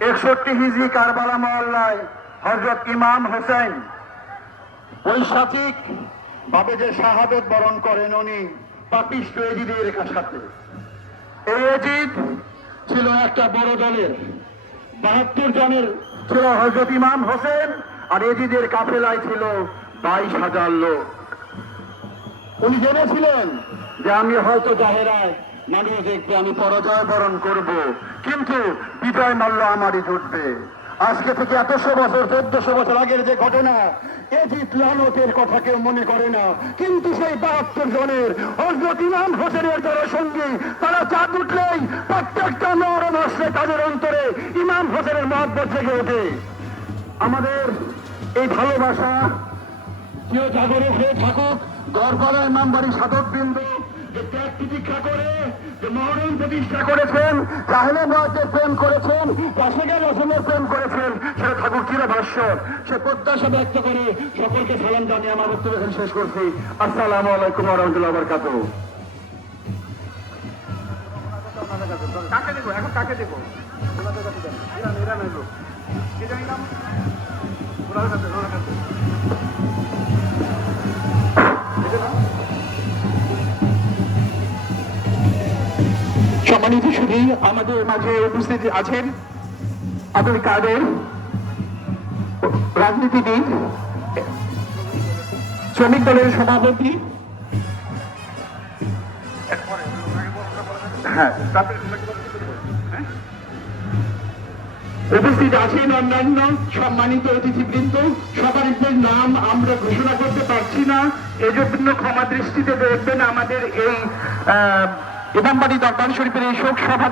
61 হিজরি কারবালা মহল্লায় হযরত ইমাম হোসেন ঐশাচিক ভাবে যে শাহাদত বরণ করেন উনি পাপিষ্ঠ এজিদের সাথে। এই এজিদ ছিল একটা বড় দলের, 72 জনের ছিল হযরত ইমাম হোসেন, আর এজিদের কাফেলায় ছিল 22,000 লোক। উনি জেনেছিলেন যে আমি হয়তো জাহেরায় মানুষ দেখবে, আমি পরাজয় বরণ করব, কিন্তু বিজয় মাল্য আমারই জুটবে। আজকে থেকে 100 বছর 1400 বছর আগের যে ঘটনা, এজিদ লালতের কথা কেউ মনে করে না, কিন্তু সেই 72 জনের হযরত ইমাম হোসেনের যারা সঙ্গী, তারা চাঁদ উঠলেই প্রত্যেকটা নর নসলে তাদের অন্তরে ইমাম হোসেনের মহব্বত জেগে ওঠে। আমাদের এই ভালোবাসা কেউ জাগরে হয়ে থাকুক। গড়পাড়া ইমামবাড়ি সাধকবৃন্দ যে ত্যাগ প্রতীক্ষা করে, যে মহরম প্রতিষ্ঠা করেছেন, জাহেলাবাদের প্রেম করেছেন, রাশেদের রসমের প্রেম করেছেন, সেটা ঠাকুর চিরভাস্বর। সে প্রত্যাশা ব্যক্ত করে সকলকে সালাম জানিয়ে আমার বক্তব্য এখানে শেষ করছি। আসসালামু আলাইকুম ওয়া রাহমাতুল্লাহি ওয়া বারাকাতুহু। কাকে দেবো এখন? কাকে দেবো? সম্মানিত সুধী, আমাদের মাঝে উপস্থিত আছেন আব্দুল কাদের, রাজনীতিবিদ, শ্রমিক দলের সভাপতি। উপস্থিত আছেন অন্যান্য সম্মানিত অতিথিবৃন্দ। সবার নাম আমরা ঘোষণা করতে পারছি না, এজন্য ক্ষমা দৃষ্টিতে দেখবেন। আমাদের এই ইমামবাড়ি দরবার শরীফের এই শোক সভা